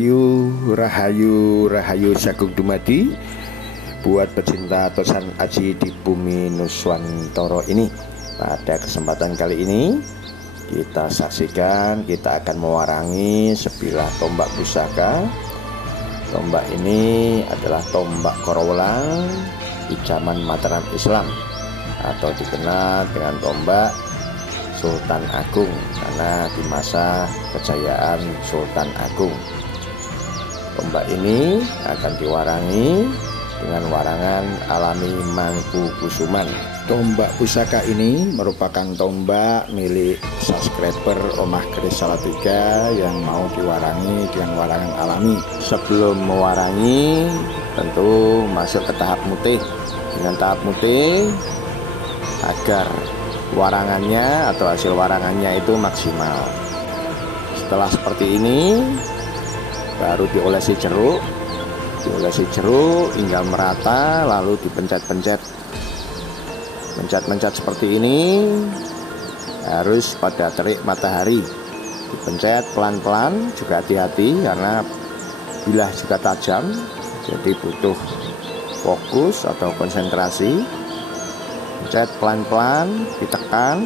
Rahayu, Rahayu, Rahayu Sagung Dumadi buat pecinta tosan aji di bumi Nuswantara ini. Pada kesempatan kali ini kita saksikan, kita akan mewarangi sebilah tombak pusaka. Tombak ini adalah tombak Korowelang di zaman Mataram Islam, atau dikenal dengan tombak Sultan Agung karena di masa kejayaan Sultan Agung. Tombak ini akan diwarangi dengan warangan alami Mangkukusuman. Tombak pusaka ini merupakan tombak milik subscriber Omah Keris Salatiga yang mau diwarangi dengan warangan alami. Sebelum mewarangi tentu masuk ke tahap mutih. Dengan tahap mutih agar warangannya atau hasil warangannya itu maksimal. Setelah seperti ini baru diolesi jeruk hingga merata, lalu dipencet-pencet seperti ini. Harus pada terik matahari dipencet pelan-pelan, juga hati-hati karena bilah juga tajam, jadi butuh fokus atau konsentrasi. Pencet pelan-pelan, ditekan.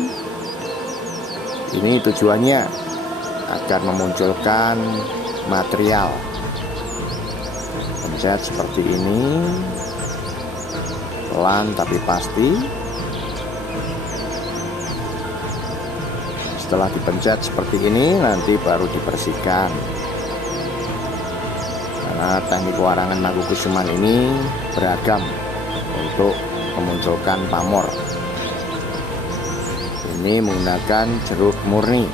Ini tujuannya agar memunculkan material. Pencet seperti ini, pelan tapi pasti. Setelah dipencet seperti ini, nanti baru dibersihkan. Karena teknik warangan Mangkukusuman ini beragam untuk memunculkan pamor. Ini menggunakan jeruk murni.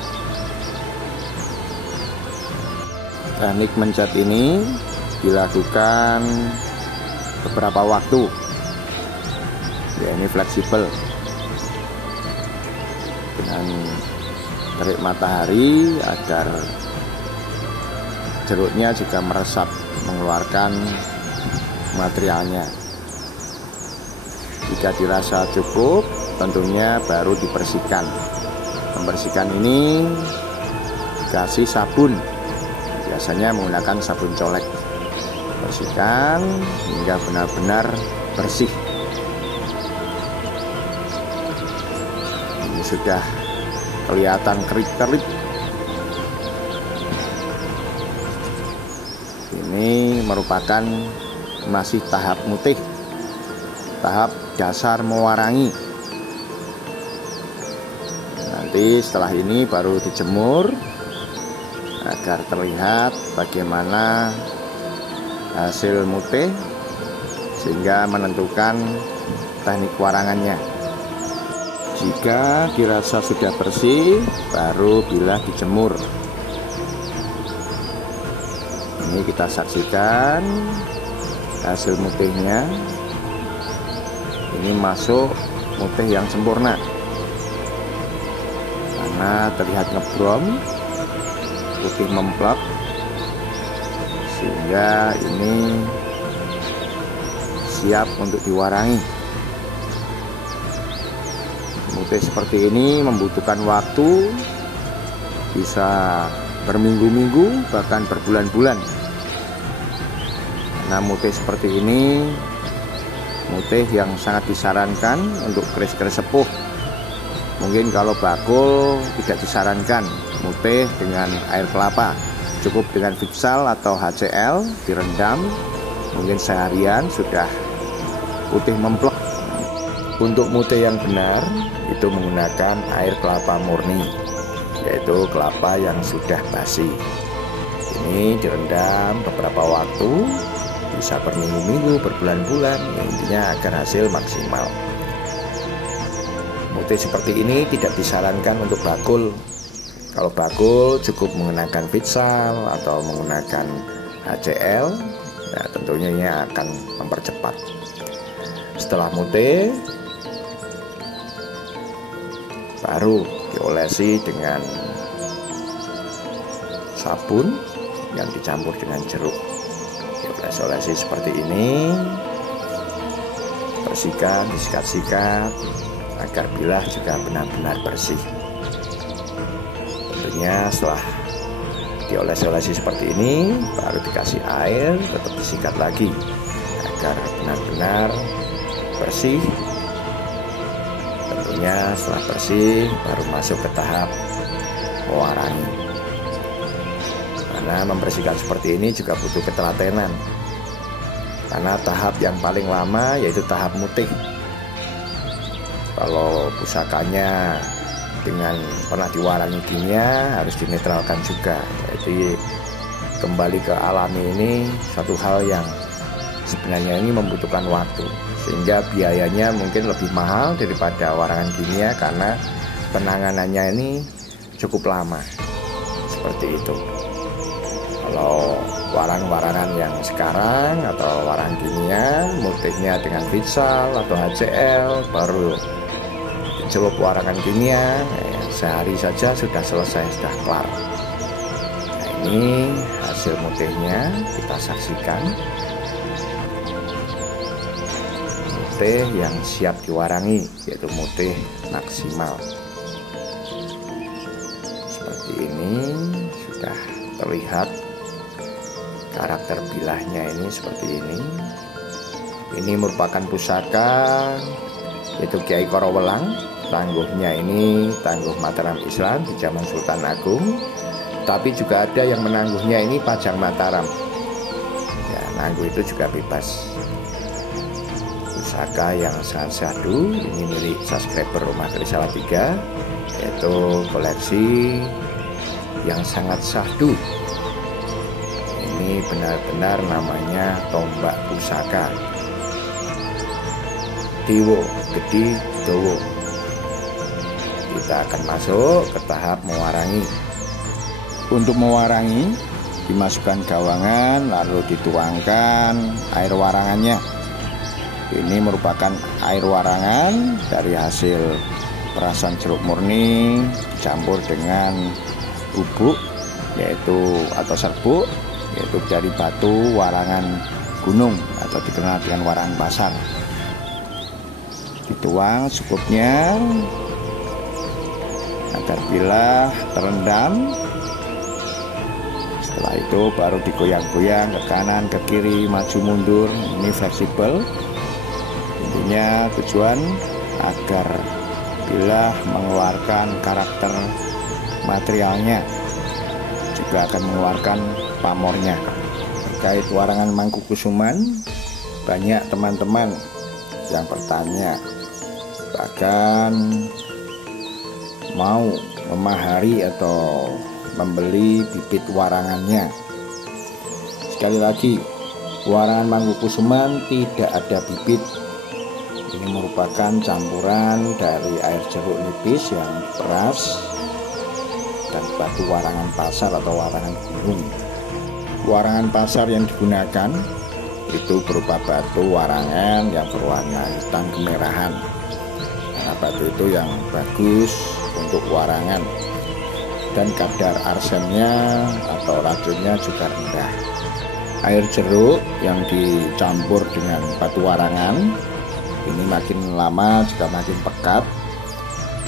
Teknik mencet ini dilakukan beberapa waktu. Ya, ini fleksibel. Dengan terik matahari agar jeruknya juga meresap, mengeluarkan materialnya. Jika dirasa cukup, tentunya baru dibersihkan. Membersihkan ini dikasih sabun, biasanya menggunakan sabun colek. Bersihkan hingga benar-benar bersih. Ini sudah kelihatan kerip-kerip. Ini merupakan masih tahap mutih, tahap dasar mewarangi. Nanti setelah ini baru dijemur agar terlihat bagaimana hasil mutih, sehingga menentukan teknik warangannya. Jika dirasa sudah bersih, baru bilah dijemur. Ini kita saksikan hasil mutihnya. Ini masuk mutih yang sempurna karena terlihat ngebrom, putih memplek, sehingga ini siap untuk diwarangi. Mutih seperti ini membutuhkan waktu, bisa berminggu-minggu bahkan berbulan-bulan. Karena mutih seperti ini mutih yang sangat disarankan untuk keris-keris sepuh. Mungkin kalau bakul tidak disarankan mutih dengan air kelapa, cukup dengan Vixal atau HCl direndam, mungkin seharian sudah putih memplek. Untuk mutih yang benar itu menggunakan air kelapa murni, yaitu kelapa yang sudah basi. Ini direndam beberapa waktu, bisa berminggu-minggu, berbulan-bulan, intinya agar hasil maksimal. Mutih seperti ini tidak disarankan untuk bakul. Kalau bakul cukup menggunakan Vixal atau menggunakan HCl, nah tentunya ini akan mempercepat. Setelah mutih, baru diolesi dengan sabun yang dicampur dengan jeruk. Diolesi seperti ini, bersihkan, disikat-sikat agar bilah juga benar-benar bersih. Tentunya setelah dioles-olesi seperti ini, baru dikasih air, tetap disikat lagi agar benar-benar bersih. Tentunya setelah bersih baru masuk ke tahap mewarangi. Karena membersihkan seperti ini juga butuh ketelatenan, karena tahap yang paling lama yaitu tahap mutih. Kalau pusakanya dengan pernah diwarangi kimia, harus dinetralkan juga. Jadi kembali ke alami ini satu hal yang sebenarnya ini membutuhkan waktu, sehingga biayanya mungkin lebih mahal daripada warangan kimia karena penanganannya ini cukup lama. Seperti itu. Kalau warangan yang sekarang atau warangan kimia, mutihnya dengan Vitsal atau HCL, baru dicelup warangan kimia, sehari saja sudah selesai, sudah kelar. Nah, ini hasil mutihnya, kita saksikan. Mutih yang siap diwarangi, yaitu mutih maksimal. Seperti ini sudah terlihat karakter bilahnya ini seperti ini. Ini merupakan pusaka yaitu Kiai Korowelang. Tangguhnya ini tangguh Mataram Islam di zaman Sultan Agung, tapi juga ada yang menangguhnya ini Pajang Mataram. Ya, nangguh itu juga bebas. Pusaka yang sangat syahdu, ini milik subscriber Rumah Keris Salatiga, yaitu koleksi yang sangat syahdu. Ini benar-benar namanya tombak pusaka Dewo Gede Dowo. Kita akan masuk ke tahap mewarangi. Untuk mewarangi, dimasukkan gawangan lalu dituangkan air warangannya. Ini merupakan air warangan dari hasil perasan jeruk murni dicampur dengan bubuk yaitu atau serbuk, yaitu dari batu warangan gunung atau dikenal dengan warangan pasar. Dituang cukupnya agar bilah terendam. Setelah itu baru digoyang-goyang ke kanan ke kiri, maju mundur. Ini fleksibel, intinya tujuan agar bilah mengeluarkan karakter materialnya, juga akan mengeluarkan pamornya. Terkait warangan Mangkukusuman, banyak teman-teman yang bertanya, bahkan mau memahari atau membeli bibit warangannya. Sekali lagi, warangan Mangkukusuman tidak ada bibit. Ini merupakan campuran dari air jeruk nipis yang diperas dan batu warangan pasar atau warangan gunung. Warangan pasar yang digunakan itu berupa batu warangan yang berwarna hitam kemerahan, karena batu itu yang bagus untuk warangan, dan kadar arsennya atau racunnya juga rendah. Air jeruk yang dicampur dengan batu warangan ini makin lama juga makin pekat.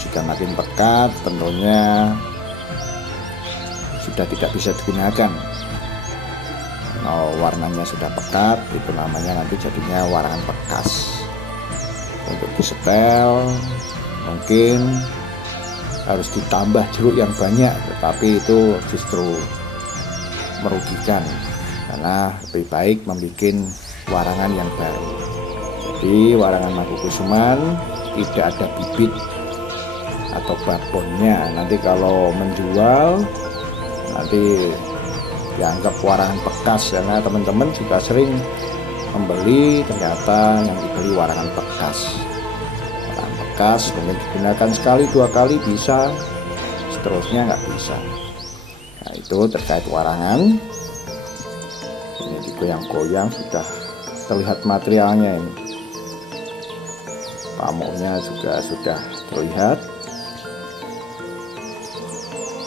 Jika makin pekat tentunya sudah tidak bisa digunakan. Kalau warnanya sudah pekat, itu namanya nanti jadinya warangan bekas. Untuk disetel mungkin harus ditambah jeruk yang banyak, tetapi itu justru merugikan, karena lebih baik membuat warangan yang baru. Jadi warangan Mangkukusuman tidak ada bibit atau babonnya. Nanti kalau menjual nanti dianggap warangan bekas, karena teman-teman juga sering membeli ternyata yang dibeli warangan bekas. Warangan bekas mungkin digunakan sekali dua kali bisa, seterusnya nggak bisa. Nah, itu terkait warangan. Ini digoyang-goyang sudah terlihat materialnya ini. Pamornya juga sudah terlihat.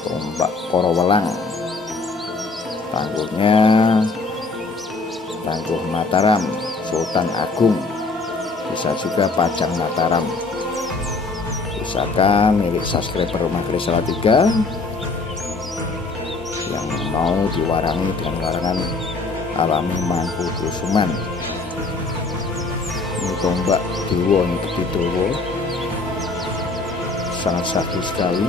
Tombak Korowelang. Tangguhnya tangguh Mataram Sultan Agung, bisa juga Pajang Mataram. Pusaka milik subscriber Rumah Keris Salatiga yang mau diwarangi dengan warangan alami Mangkukusuman. Ini tombak dewa yang gede dewa, sangat sakti sekali.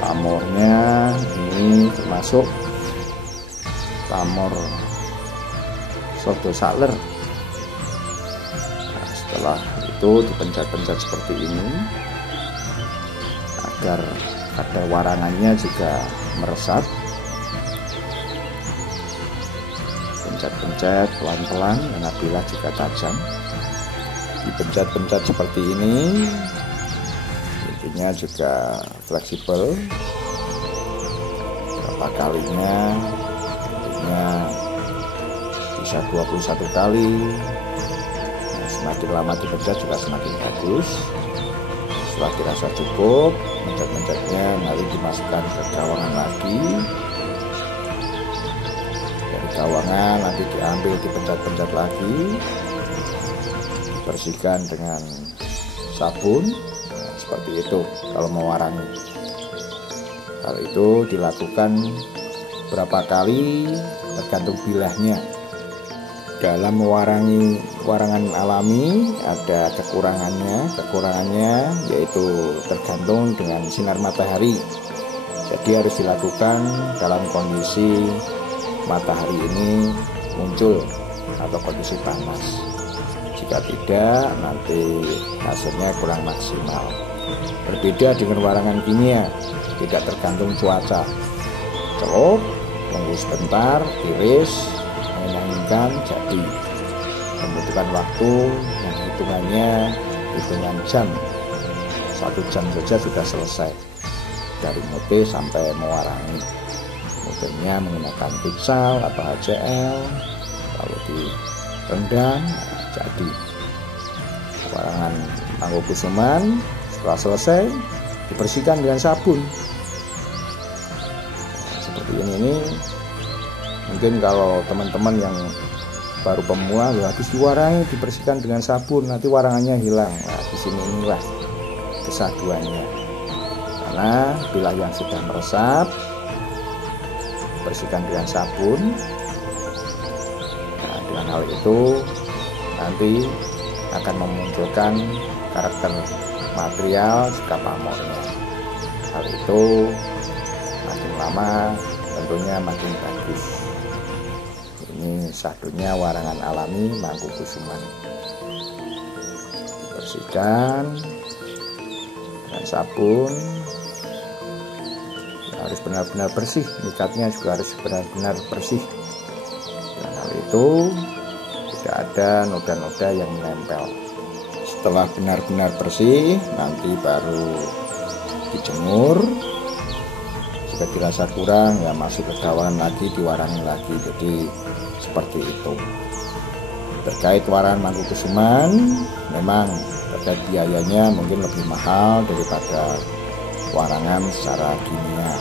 Pamornya ini termasuk pamor Sodo Saler. Nah, setelah itu dipencet-pencet seperti ini agar ada warangannya juga meresap. Pencet-pencet pelan-pelan karena bilah juga tajam. Dipencet-pencet seperti ini, intinya juga fleksibel. Berapa kalinya, intinya bisa 21 kali. Nah, semakin lama dipencet juga semakin bagus. Setelah dirasa cukup, pencet-pencetnya mari dimasukkan ke gawangan lagi. Dari gawangan nanti diambil, dipencet-pencet lagi, dibersihkan dengan sabun. Nah, seperti itu kalau mewarangi. Hal itu dilakukan berapa kali tergantung bilahnya. Dalam mewarangi warangan alami ada kekurangannya yaitu tergantung dengan sinar matahari. Jadi harus dilakukan dalam kondisi matahari ini muncul atau kondisi panas. Jika tidak, nanti hasilnya kurang maksimal. Berbeda dengan warangan kimia, tidak tergantung cuaca. Celup, tunggu sebentar, tiris, menginginkan jadi. Membutuhkan waktu yang hitungan jam. 1 jam saja sudah selesai dari mute sampai mewarangi. Mutenya menggunakan piksel atau HCl, lalu direndam, jadi warangan Mangkukusuman. Setelah selesai dibersihkan dengan sabun. Nah, seperti ini mungkin kalau teman-teman yang baru pemula ya habis diwarangi dibersihkan dengan sabun, nanti warangannya hilang. Nah, di sini inilah kesaduannya. Karena bila yang sudah meresap bersihkan dengan sabun. Nah, dengan hal itu nanti akan memunculkan karakter material jika pamornya. Hal itu makin lama tentunya makin bagus. Ini satunya warangan alami Mangkukusuman. Bersihkan dengan sabun. Harus benar-benar bersih, mikatnya juga harus benar-benar bersih. Dengan hal itu tidak ada noda-noda yang menempel. Setelah benar-benar bersih, nanti baru dijemur. Jika dirasa kurang ya masuk ke gawangan lagi, diwarangi lagi. Jadi seperti itu. Terkait warangan Mangkukusuman, memang terkait biayanya mungkin lebih mahal daripada warangan secara kimia.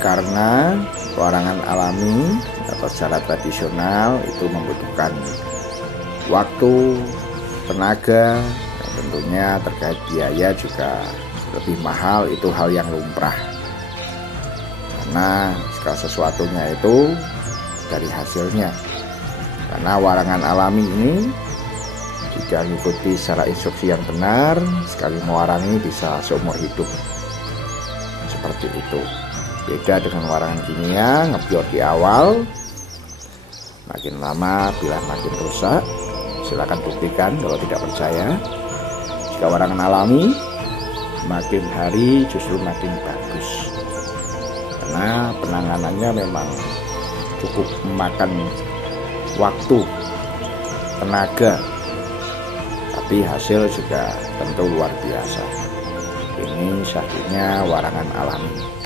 Karena warangan alami atau secara tradisional itu membutuhkan waktu, tenaga, dan tentunya terkait biaya juga lebih mahal. Itu hal yang lumrah. Karena segala sesuatunya itu dari hasilnya. Karena warangan alami ini jika mengikuti secara instruksi yang benar, sekali mewarangi bisa seumur hidup. Seperti itu. Beda dengan warangan kimia, ngebior di awal, makin lama bilah makin rusak. Silakan buktikan kalau tidak percaya. Jika warangan alami, makin hari justru makin bagus. Karena penanganannya memang cukup memakan waktu, tenaga, tapi hasil juga tentu luar biasa. Ini satunya warangan alami.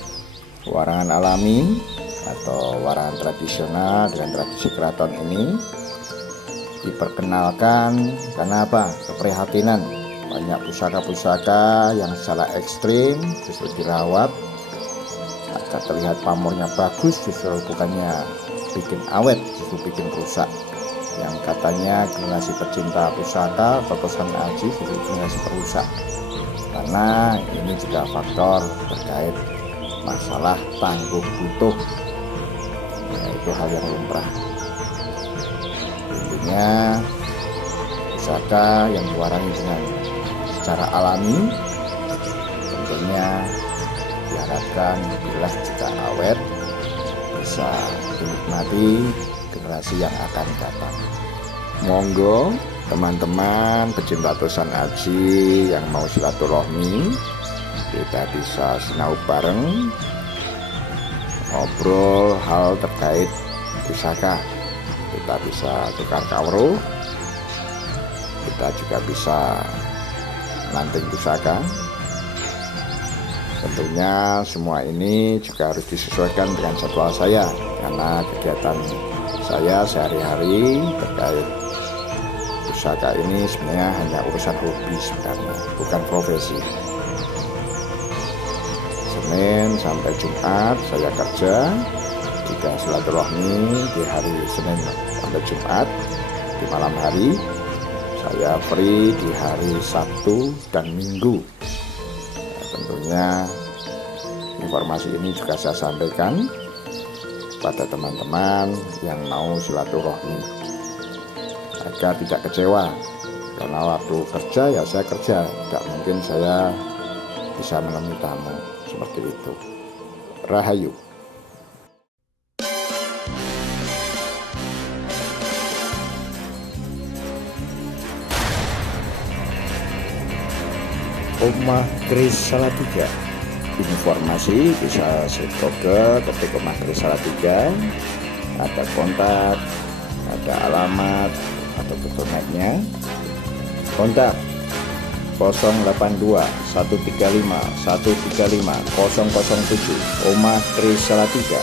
Warangan alami atau warangan tradisional dengan tradisi keraton ini diperkenalkan karena apa? Keprihatinan. Banyak pusaka-pusaka yang secara ekstrim justru dirawat agar terlihat pamornya bagus, justru bukannya bikin awet, justru bikin rusak. Yang katanya generasi pecinta pusaka, tokosan aji, justru generasi perusak. Karena ini juga faktor terkait masalah tangguh butuh, itu hal yang lumrah. Intinya pusaka yang diwarnai dengan secara alami tentunya diharapkan bila jika awet bisa dinikmati generasi yang akan datang. Monggo teman-teman pecinta tosan aji yang mau silaturahmi, kita bisa sinau bareng, ngobrol hal terkait pusaka. Kita bisa tukar kawruh, kita juga bisa nanting pusaka. Tentunya semua ini juga harus disesuaikan dengan jadwal saya, karena kegiatan saya sehari-hari terkait pusaka ini sebenarnya hanya urusan hobi sebenarnya, bukan profesi. Senin sampai Jumat saya kerja. Jika silaturahmi di hari Senin sampai Jumat di malam hari, saya free di hari Sabtu dan Minggu. Tentunya informasi ini juga saya sampaikan pada teman-teman yang mau silaturahmi agar tidak kecewa, karena waktu kerja ya saya kerja, tidak mungkin saya bisa menemui tamu seperti itu. Rahayu. Omah Kris Salatiga. Informasi bisa Google ketik Omah Kris Salatiga, ada kontak, ada alamat atau petunjuknya. Kontak 082 135 135 007 Omah Kris Salatiga.